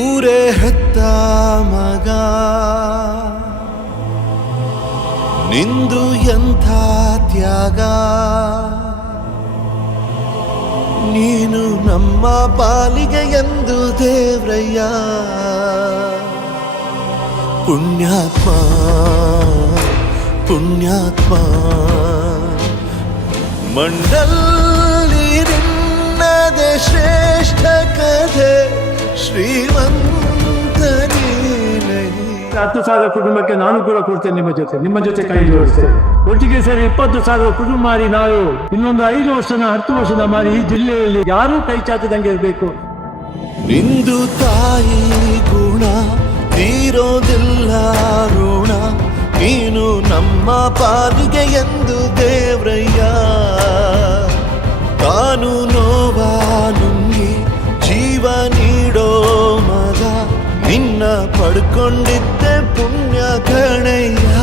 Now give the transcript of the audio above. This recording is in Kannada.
ಊರೇ ಹೆತ್ತ ಮಗ ನಿಂದು ಎಂಥ ತ್ಯಾಗ, ನೀನು ನಮ್ಮ ಪಾಲಿಗೆ ಎಂದು ದೇವ್ರಯ್ಯ. ಪುಣ್ಯಾತ್ಮ ಪುಣ್ಯಾತ್ಮ ಮಂಡಲ್ಲಿ ನಿನ್ನದೆ ಶ್ರೇಷ್ಠ ಕಥೆ, ಶ್ರೀಮಂತ ನೀನೇ. 10,000 ಕುಟುಂಬಕ್ಕೆ ನಾನು ಕೂಡ ಕೊಡ್ತೇನೆ, ನಿಮ್ಮ ಜೊತೆ ಕೈ ಜೋಡಿಸ್ತೇನೆ. ಒಟ್ಟಿಗೆ ಸೇರಿ 20,000 ಕುಟುಂಬ ಮಾರಿ ನಾವು ಇನ್ನೊಂದು 5 ವರ್ಷದ 10 ವರ್ಷದ ಮಾರಿ ಈ ಜಿಲ್ಲೆಯಲ್ಲಿ ಯಾರೂ ಕೈ ಚಾಚದಂಗೆ ಇರಬೇಕು. ನಿಂದು ತಾಯಿ ಗುಣ ತೀರೋದಿಲ್ಲ ಋಣ, ನೀನು ನಮ್ಮ ಪಾಲಿಗೆ ಎಂದು ದೇವ್ರಯ್ಯ. ಕಾನೂನೋವ ನುಂಗಿ ಜೀವ ನೀಡೋ ಮಗ, ನಿನ್ನ ಪಡ್ಕೊಂಡಿದ್ದೆ ಪುಣ್ಯ ಕಣಯ್ಯ.